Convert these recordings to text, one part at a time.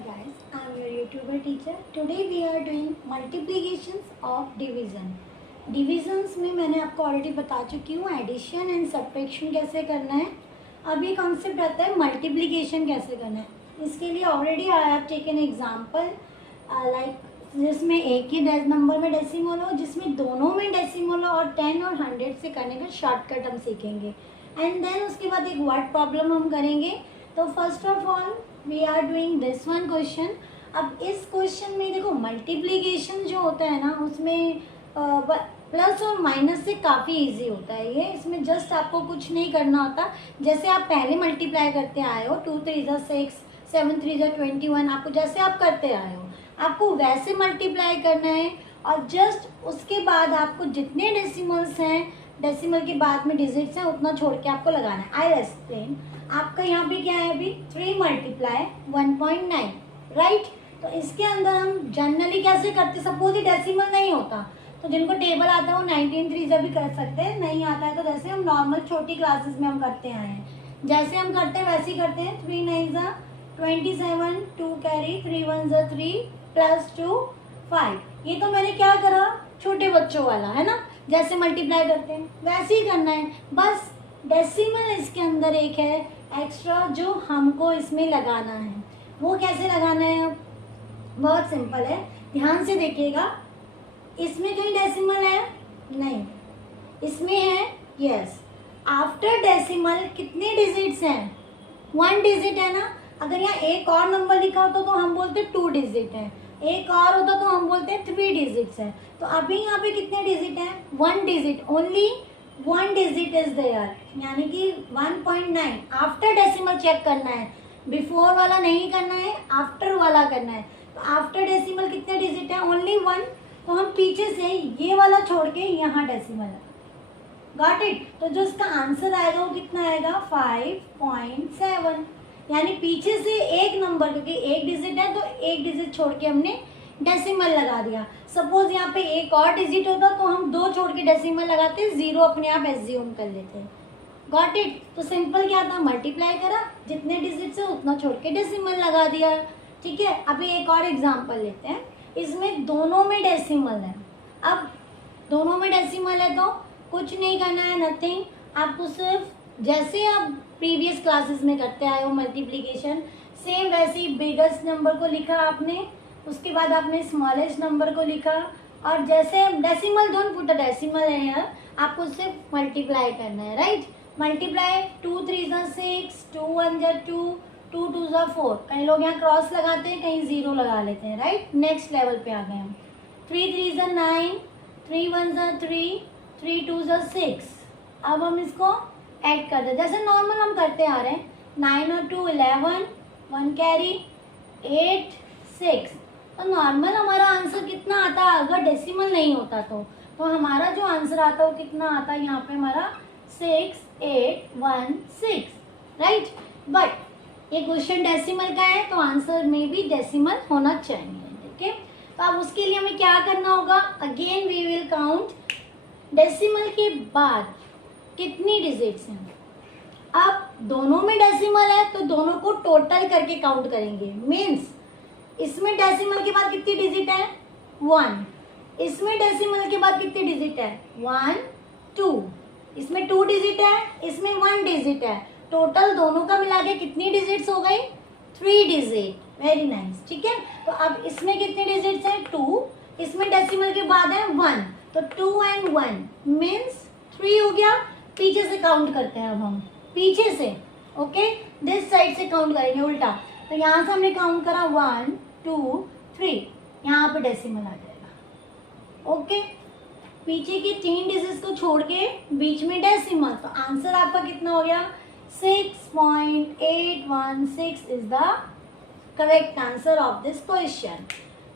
guys, I'm your YouTuber teacher. Today we are doing multiplications of division. Divisions में मैंने आपको already बता चुकी हूँ एडिशन एंड सब्ट्रैक्शन कैसे करना है. अब ये कॉन्सेप्ट आता है मल्टीप्लिकेशन कैसे करना है. इसके लिए already I have taken example like जिसमें एक ही नंबर में डेसिमल हो, जिसमें दोनों में डेसिमल हो और 10 और 100 से करने का शॉर्टकट हम सीखेंगे. एंड देन उसके बाद एक वर्ड प्रॉब्लम हम करेंगे. तो first of all we are doing this one question. अब इस क्वेश्चन में देखो मल्टीप्लिकेशन जो होता है ना उसमें प्लस और माइनस से काफ़ी इजी होता है ये. इसमें जस्ट आपको कुछ नहीं करना होता. जैसे आप पहले मल्टीप्लाई करते आए हो 2 3 6 7 3 21, आपको जैसे आप करते आए हो आपको वैसे मल्टीप्लाई करना है. और जस्ट उसके बाद आपको जितने डेसिमल्स हैं, डेसिमल के बाद में डिजिट्स हैं, उतना छोड़ के आपको लगाना है. I explain. आपका यहाँ पे क्या है अभी 3 मल्टीप्लाई 1.9 राइट. तो इसके अंदर हम जनरली कैसे करते, सपोज ये डेसिमल नहीं होता तो जिनको टेबल आता है वो 19 3 भी कर सकते हैं. नहीं आता है तो जैसे हम नॉर्मल छोटी क्लासेस में हम करते आए हैं जैसे हम करते हैं वैसे ही करते हैं. 3 9 27, 2 कैरी, 3 1 3 प्लस 2 5. ये तो मैंने क्या करा छोटे बच्चों वाला है ना, जैसे मल्टीप्लाई करते हैं वैसे ही करना है. बस डेसिमल इसके अंदर एक है एक्स्ट्रा जो हमको इसमें लगाना है. वो कैसे लगाना है, बहुत सिंपल है. ध्यान से देखिएगा. इसमें कहीं डेसिमल है नहीं, इसमें है यस. आफ्टर डेसिमल कितने डिजिट्स हैं, 1 डिजिट है ना. अगर यहाँ एक और नंबर लिखा होता तो हम बोलते 2 डिजिट है, एक और होता तो हम बोलते 3 डिजिट्स है. तो अभी यहाँ पे कितने डिजिट हैं, 1 digit. Only 1 digit is there, यानी कि 1.9. आफ्टर डेसिमल चेक करना है, बिफोर वाला नहीं करना है, आफ्टर वाला करना है. तो आफ्टर डेसिमल कितने डिजिट है, ओनली 1. तो हम पीछे से ये वाला छोड़ के यहाँ डेसिमल है. Got it. तो जो इसका आंसर आएगा वो कितना आएगा 5.7. यानी पीछे से एक नंबर, क्योंकि एक डिजिट है तो एक डिजिट छोड़ के हमने डेसिमल लगा दिया. सपोज यहाँ पे एक और डिजिट होता तो हम 2 छोड़ के डेसिमल लगाते, 0 अपने आप एज्यूम कर लेते. Got it. तो सिंपल क्या था, मल्टीप्लाई करा, जितने डिजिट से उतना छोड़ के डेसिमल लगा दिया. ठीक है. अभी एक और एग्जांपल लेते हैं. इसमें दोनों में डेसिमल है. अब दोनों में डेसिमल है तो कुछ नहीं करना है, नथिंग. आपको सिर्फ जैसे आप प्रीवियस क्लासेस में करते आए हो मल्टीप्लिकेशन, सेम वैसे ही बिगेस्ट नंबर को लिखा आपने, उसके बाद आपने स्मॉलेस्ट नंबर को लिखा, और जैसे decimal don't put a decimal है यार, आपको सिर्फ मल्टीप्लाई करना है राइट. मल्टीप्लाई 2 3 6, 2 1 2, 2 2 4. कई लोग यहाँ क्रॉस लगाते हैं, कहीं 0 लगा लेते हैं राइट. नेक्स्ट लेवल पे आ गए हम. 3 3 9, 3 1 3, 3 2 6. अब हम इसको ऐड कर दे जैसे नॉर्मल हम करते आ रहे हैं. 9 और 2 11, 1 कैरी, 8 6. तो नॉर्मल हमारा आंसर कितना आता है अगर डेसिमल नहीं होता तो हमारा जो आंसर आता है वो कितना आता है यहाँ पे हमारा 6 8 1 6 राइट. बट ये क्वेश्चन डेसिमल का है तो आंसर में भी डेसिमल होना चाहिए. ठीक है. तो अब उसके लिए हमें क्या करना होगा, again we will count decimal के बाद कितनी डिजिट्स हैं. अब दोनों में डेसिमल है तो दोनों को टोटल करके काउंट करेंगे. मीन्स इसमें डेसिमल के बाद कितनी डिजिट है 1, इसमें डेसिमल के बाद कितनी डिजिट है 1 2, इसमें 2 डिजिट है, इसमें 1 डिजिट है. टोटल दोनों का मिला के कितनी डिजिट्स हो गई 3 डिजिट. Very nice. ठीक है. तो अब इसमें कितने डिजिट्स हैं 2, इसमें डेसिमल के बाद है 1, तो 2 and 1 मीन्स 3 हो गया. पीछे से काउंट करते हैं अब हम, पीछे से. ओके. दिस साइड से काउंट करेंगे उल्टा. तो यहाँ से हमने काउंट करा 1 2 3, यहाँ पे डेसिमल आ जाएगा. ओके. पीछे की 3 डिजिट्स को छोड़ के बीच में डेसिमल. तो आंसर आपका कितना हो गया 6.816 is the correct answer of this question.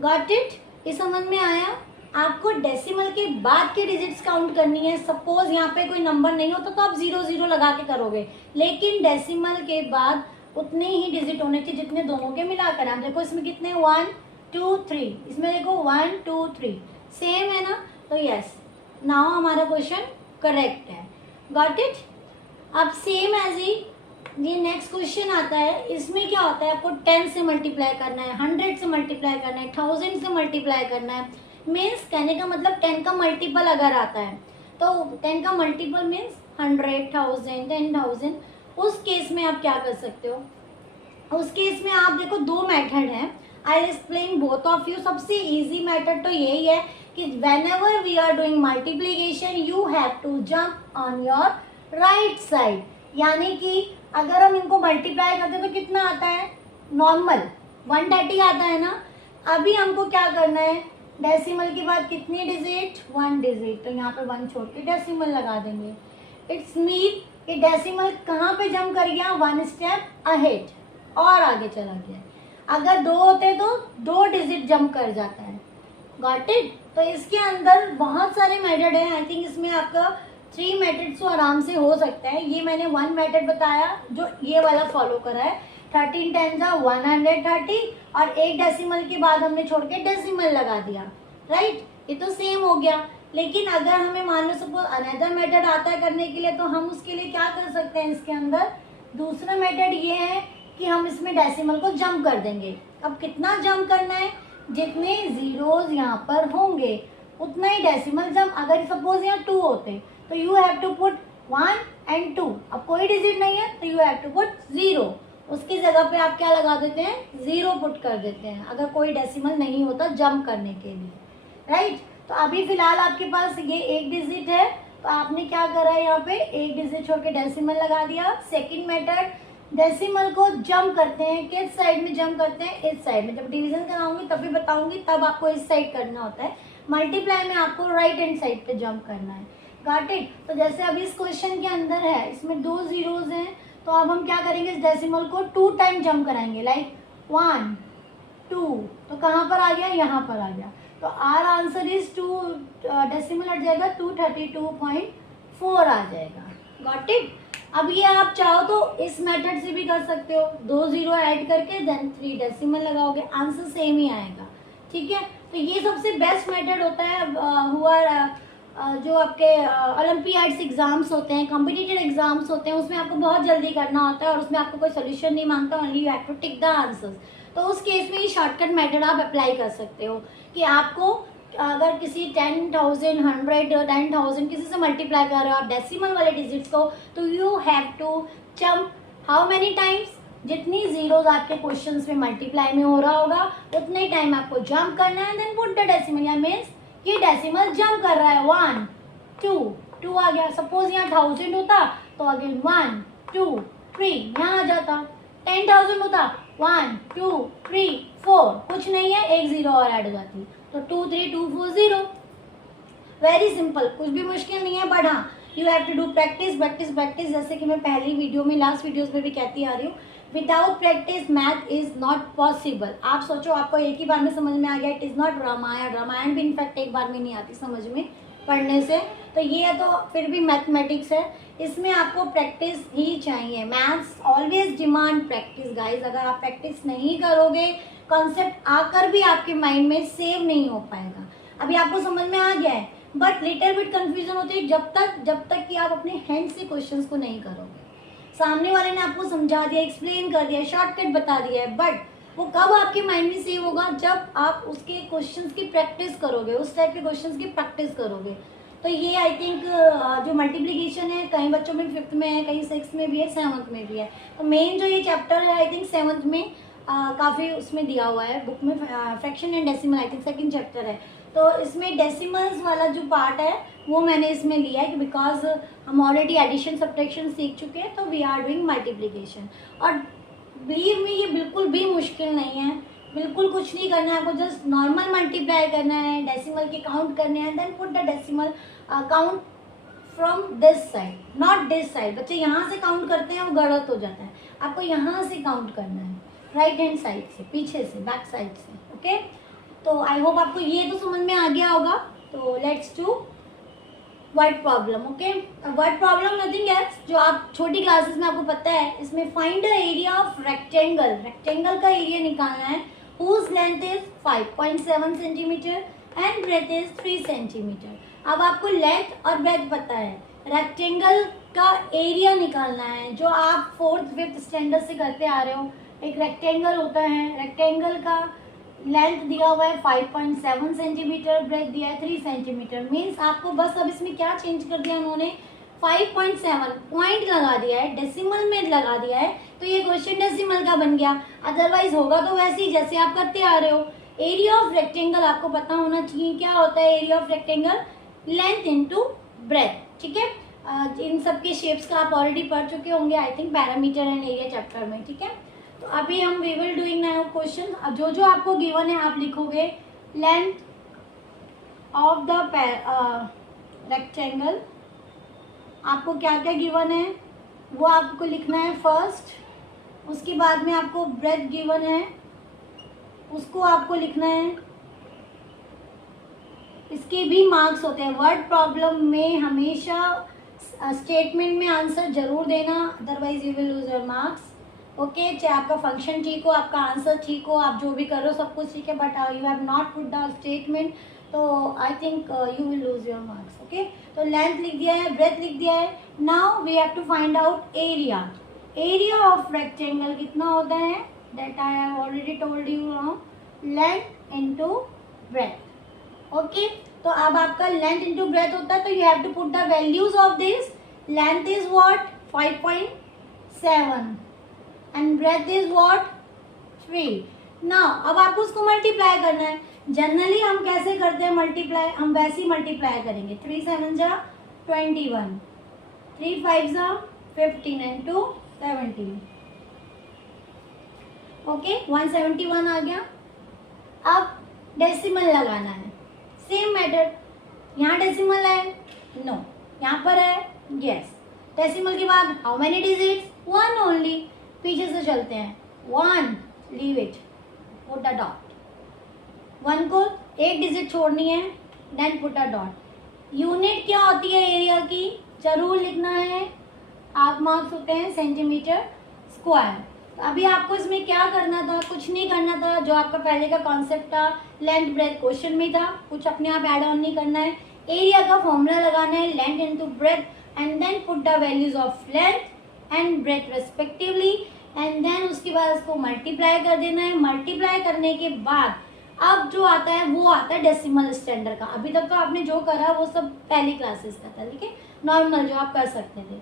Got it. ये समझ में आया. आपको डेसिमल के बाद के डिजिट्स काउंट करनी है. सपोज यहाँ पे कोई नंबर नहीं होता तो आप 0 0 लगा के करोगे, लेकिन डेसिमल के बाद उतने ही डिजिट होने चाहिए जितने दोनों के मिलाकर. आप देखो इसमें कितने 1 2 3, इसमें देखो 1 2 3 सेम है ना. तो यस, नाउ हमारा क्वेश्चन करेक्ट है. Got it. अब सेम एज ही ये नेक्स्ट क्वेश्चन आता है, इसमें क्या होता है, आपको 10 से मल्टीप्लाई करना है, 100 से मल्टीप्लाई करना है, 1000 से मल्टीप्लाई करना है। मीन्स कहने का मतलब 10 का मल्टीपल अगर आता है तो 10 का मल्टीपल मीन्स 100, 1000, 10,000। उस केस में आप क्या कर सकते हो, उस केस में आप देखो दो मेथड है, I explain both of you. सबसे इजी मेथड तो यही है कि whenever we are doing multiplication you have to jump on your right side। यानी कि अगर हम इनको मल्टीप्लाई करते हैं तो कितना आता है, नॉर्मल 130 आता है ना। अभी हमको क्या करना है, डेसिमल के बाद कितनी डिजिट, 1 डिजिट, तो यहाँ पर 1 छोड़ के डेसिमल लगा देंगे। इट्स मीन कि डेसिमल कहाँ पे जंप कर गया, 1 स्टेप अहेड और आगे चला गया। अगर 2 होते तो 2 डिजिट जंप कर जाता है। Got it. तो इसके अंदर बहुत सारे मेथड हैं। आई थिंक इसमें आपका 3 मेथड्स तो आराम से हो सकता है। ये मैंने 1 मेथड बताया जो ये वाला फॉलो करा है, 13 10 जा 130 और एक डेसिमल के बाद हमने छोड़ के डेसिमल लगा दिया, राइट। ये तो सेम हो गया। लेकिन अगर हमें मान लो सपोज अनदर मेथड आता है करने के लिए, तो हम उसके लिए क्या कर सकते हैं, इसके अंदर दूसरा मेथड ये है कि हम इसमें डेसिमल को जंप कर देंगे। अब कितना जंप करना है, जितने जीरोज यहाँ पर होंगे उतना ही डेसिमल जंप। अगर सपोज यहाँ 2 होते तो you have to put 1 and 2। अब कोई डिजिट नहीं है तो यू हैव टू पुट 0। उसकी जगह पे आप क्या लगा देते हैं, 0 पुट कर देते हैं अगर कोई डेसिमल नहीं होता जंप करने के लिए, राइट। तो अभी फिलहाल आपके पास ये एक डिजिट है तो आपने क्या करा है, यहाँ पे एक डिजिट छोड़ के डेसिमल लगा दिया। सेकेंड मेथड, डेसिमल को जंप करते हैं, किस साइड में जंप करते हैं, इस साइड में। जब डिवीजन कराऊंगी तभी बताऊंगी, तब आपको इस साइड करना होता है। मल्टीप्लाई में आपको राइट हैंड साइड पे जंप करना है। Got it. तो जैसे अभी इस क्वेश्चन के अंदर है, इसमें 2 जीरोज हैं, तो अब हम क्या करेंगे, इस डेसिमल को 2 टाइम जंप कराएंगे, लाइक 1 2। तो कहाँ पर आ गया, यहाँ पर आ गया। तो आर आंसर इज 2, डेसिमल हट जाएगा 232.4 आ जाएगा। Got it. अब ये आप चाहो तो इस मेथड से भी कर सकते हो, 2 जीरो ऐड करके देन 3 डेसिमल लगाओगे, आंसर सेम ही आएगा, ठीक है। तो ये सबसे बेस्ट मेथड होता है। जो आपके ओलंपियाड्स एग्जाम्स होते हैं, कॉम्पिटिटिव एग्जाम्स होते हैं, उसमें आपको बहुत जल्दी करना होता है और उसमें आपको कोई सोल्यूशन नहीं मांगता, only you have to tick the answers. तो उस केस में ये शॉर्टकट मेथड आप अप्लाई कर सकते हो कि आपको अगर किसी 10,000 100 10,000 किसी से मल्टीप्लाई कर रहे हो आप डेसिमल वाले डिजिट्स को, तो you have to jump how many times, जितनी जीरोज आपके क्वेश्चंस में मल्टीप्लाई में हो रहा होगा उतने ही टाइम आपको जंप करना है, देन पुट द डेसिमल। या मीन्स ये डेसिमल जंप कर रहा है, 1 2 आ गया। सपोज यहाँ 1000 होता तो अगेन 1 2 3 यहाँ आ जाता। 10,000 होता 1 2 3 4, कुछ नहीं है, एक जीरो और ऐड हो जाती, तो 2 3 2 4 0। वेरी सिंपल, कुछ भी मुश्किल नहीं है। बट हाँ, you have to do practice practice practice. जैसे कि मैं पहली वीडियो में, लास्ट वीडियोस में भी कहती आ रही हूँ, without practice math is not possible. आप सोचो आपको एक ही बार में समझ में आ गया, it is not Ramayan. Ramayan भी इनफैक्ट एक बार में नहीं आती समझ में पढ़ने से। तो ये तो फिर भी मैथमेटिक्स है, इसमें आपको प्रैक्टिस ही चाहिए। Maths always demand practice guys. अगर आप प्रैक्टिस नहीं करोगे, कॉन्सेप्ट आकर भी आपके माइंड में सेव नहीं हो पाएगा। अभी आपको समझ में आ गया है, बट लिटिल बिट कंफ्यूजन होती है जब तक कि आप अपने हैंड से क्वेश्चंस को नहीं करोगे। सामने वाले ने आपको समझा दिया, एक्सप्लेन कर दिया, शॉर्टकट बता दिया है, बट वो कब आपके माइंड में सेव होगा, जब आप उसके क्वेश्चंस की प्रैक्टिस करोगे, उस टाइप के क्वेश्चंस की प्रैक्टिस करोगे। तो ये आई थिंक जो मल्टीप्लिकेशन है, कई बच्चों में 5th में है, कहीं 6th में भी है, 7th में भी है। तो मेन जो ये चैप्टर है आई थिंक 7th में काफ़ी उसमें दिया हुआ है बुक में, fraction and decimal I think 2nd chapter है। तो इसमें डेसिमल्स वाला जो पार्ट है वो मैंने इसमें लिया है बिकॉज हम ऑलरेडी एडिशन सब्ट्रैक्शन सीख चुके हैं, तो वी आर डूइंग मल्टीप्लिकेशन। और बिलीव मी, ये बिल्कुल भी मुश्किल नहीं है, बिल्कुल कुछ नहीं करना है आपको, जस्ट नॉर्मल मल्टीप्लाई करना है, डेसिमल के काउंट करने हैं, then put the decimal count from this side, not this side. बच्चे यहाँ से काउंट करते हैं, वो गलत हो जाता है। आपको यहाँ से काउंट करना है, राइट हैंड साइड से, पीछे से, बैक साइड से, ओके। तो आई होप आपको ये तो समझ में आ गया होगा। तो let's do word problem, okay. Word problem nothing else, जो आप छोटी क्लासेस में आपको पता है, इसमें find the area of rectangle. Rectangle का एरिया निकालना है, whose length is 5.7 centimetre and breadth is 3 centimetre. अब आपको लेंथ और ब्रेथ पता है, रेक्टेंगल का एरिया निकालना है, जो आप 4th 5th स्टैंडर्ड से करते आ रहे हो। एक रेक्टेंगल होता है, रेक्टेंगल का लेंथ दिया हुआ है 5.7 सेंटीमीटर, ब्रेथ दिया है 3 सेंटीमीटर। मीन्स आपको बस अब इसमें क्या चेंज कर दिया उन्होंने, 5.7 पॉइंट लगा दिया है, डेसिमल में लगा दिया है, तो ये क्वेश्चन डेसिमल का बन गया। अदरवाइज होगा तो वैसे ही जैसे आप करते आ रहे हो। एरिया ऑफ रेक्टेंगल आपको पता होना चाहिए क्या होता है। Area of rectangle length into breath, ठीक है। इन सब के शेप्स का आप ऑलरेडी पढ़ चुके होंगे I think parameter and area chapter में, ठीक है। तो अभी हम we will doing now question. अब जो जो आपको गिवन है आप लिखोगे। लेंथ ऑफ द रेक्टेंगल, आपको क्या क्या गिवन है वो आपको लिखना है फर्स्ट। उसके बाद में आपको ब्रेथ गिवन है, उसको आपको लिखना है। इसके भी मार्क्स होते हैं। वर्ड प्रॉब्लम में हमेशा स्टेटमेंट में आंसर जरूर देना, otherwise you will lose your marks. Okay, चाहे आपका फंक्शन ठीक हो, आपका आंसर ठीक हो, आप जो भी कर रहे हो सब कुछ ठीक है, but you have not put the statement, तो I think you will lose your marks. Okay, तो लेंथ लिख दिया है, ब्रेथ लिख दिया है। Now we have to find out area. Area of rectangle कितना होता है, that I have already told you now, length into breadth. Okay, तो अब आपका लेंथ इनटू ब्रेथ होता है, तो you have to put the values of this. Length is what 5.7 and breadth is what 3। Now अब आपको उसको मल्टीप्लाई करना है। जनरली हम कैसे करते हैं मल्टीप्लाई, हम वैसे ही मल्टीप्लाई करेंगे। 3 7 जा 21, 3 5 जा 15 एंड 2 17। ओके, 171 आ गया। अब डेसिमल लगाना है, सेम मेथड। यहाँ डेसिमल है, नो, यहाँ पर है, यस। डेसिमल के बाद हाउ मेनी डिजिट्स, 1 ओनली। पीछे से चलते हैं, 1 leave it, put a dot. 1 को एक डिजिट छोड़नी है, then put a dot. Unit क्या होती है एरिया की, जरूर लिखना है। हाफ मार्क्स होते हैं सेंटीमीटर स्क्वायर। तो अभी आपको इसमें क्या करना था, कुछ नहीं करना था। जो आपका पहले का कॉन्सेप्ट था, लेंथ ब्रेथ क्वेश्चन में था, कुछ अपने आप ऐड ऑन नहीं करना है। एरिया का फॉर्मूला लगाना है, length into breadth and then put the values of length and breadth respectively, and then उसके बाद उसको मल्टीप्लाई कर देना है। मल्टीप्लाई करने के बाद अब जो आता है वो आता है डेसिमल स्टैंडर्ड का। अभी तक तो आपने जो करा वो सब पहली क्लासेस का था, ठीक है, नॉर्मल जो आप कर सकते थे।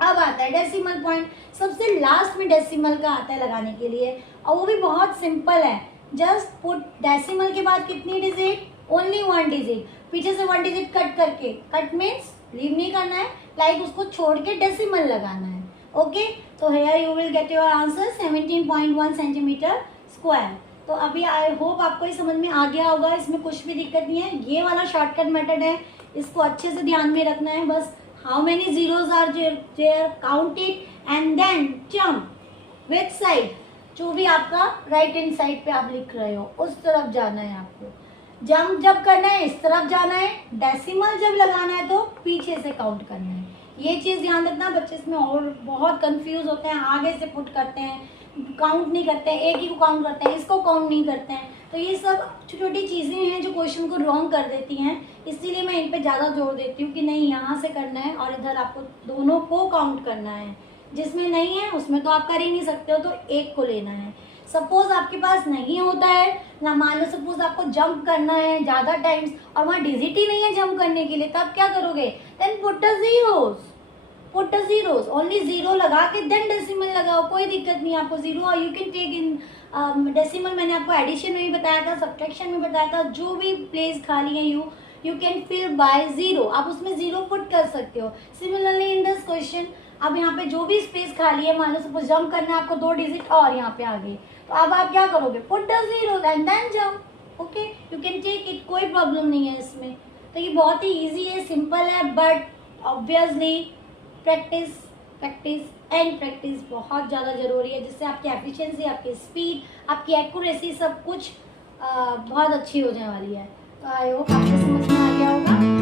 अब आता है डेसिमल पॉइंट, सबसे लास्ट में डेसिमल का आता है लगाने के लिए, और वो भी बहुत सिंपल है। जस्ट पुट डेसिमल के बाद कितनी डिजिट, ओनली 1 डिजिट। पीछे से 1 डिजिट कट करके, कट मीन्स लीव नहीं करना है, लाइक उसको छोड़ के डेसिमल लगाना है। ओके, तो here you will get your answer 17.1 centimetre square. तो अभी आई होप आपको ये समझ में आ गया होगा, इसमें कुछ भी दिक्कत नहीं है। ये वाला शॉर्टकट मेथड है, इसको अच्छे से ध्यान में रखना है। बस how many zeros are there, count it and then jump with side. जो भी आपका राइट हैंड साइड पे आप लिख रहे हो उस तरफ जाना है आपको। जंप जब करना है इस तरफ जाना है, डेसिमल जब लगाना है तो पीछे से काउंट करना है। ये चीज़ ध्यान रखना, बच्चे इसमें और बहुत कंफ्यूज होते हैं, आगे से पुट करते हैं, काउंट नहीं करते हैं, एक ही को काउंट करते हैं, इसको काउंट नहीं करते हैं। तो ये सब छोटी छोटी चीज़ें हैं जो क्वेश्चन को रॉन्ग कर देती हैं, इसीलिए मैं इन पे ज़्यादा जोर देती हूँ कि नहीं, यहाँ से करना है और इधर आपको दोनों को काउंट करना है। जिसमें नहीं है उसमें तो आप कर ही नहीं सकते हो, तो एक को लेना है। सपोज आपके पास नहीं होता है ना, मान लो सपोज आपको जंप करना है ज़्यादा टाइम्स और वहाँ डिजिट ही नहीं है जंप करने के लिए, तब क्या करोगे, then put the zeros, put the zeros, only zero लगा के देन डेसिमल लगाओ, कोई दिक्कत नहीं आपको। Zero you can take in decimal, मैंने आपको एडिशन में भी बताया था, सब्ट्रैक्शन में बताया था, जो भी प्लेस खाली है you can fill by zero, आप उसमें जीरो पुट कर सकते हो। सिमिलरली इन दिस क्वेश्चन, अब यहाँ पे जो भी स्पेस खाली है, मान लो सपोज जंप करना है आपको 2 डिजिट और यहाँ पे आ गए, तो अब आप क्या करोगे, put the zero and then jump. Okay, you can take it, कोई प्रॉब्लम नहीं है इसमें। तो ये बहुत ही ईजी है, सिंपल है, but obviously practice practice and practice बहुत ज़्यादा ज़रूरी है, जिससे आपकी एफिशिएंसी, आपकी स्पीड, आपकी एक्यूरेसी सब कुछ बहुत अच्छी हो जाने वाली है। तो आई होप आपको समझ में आ गया होगा।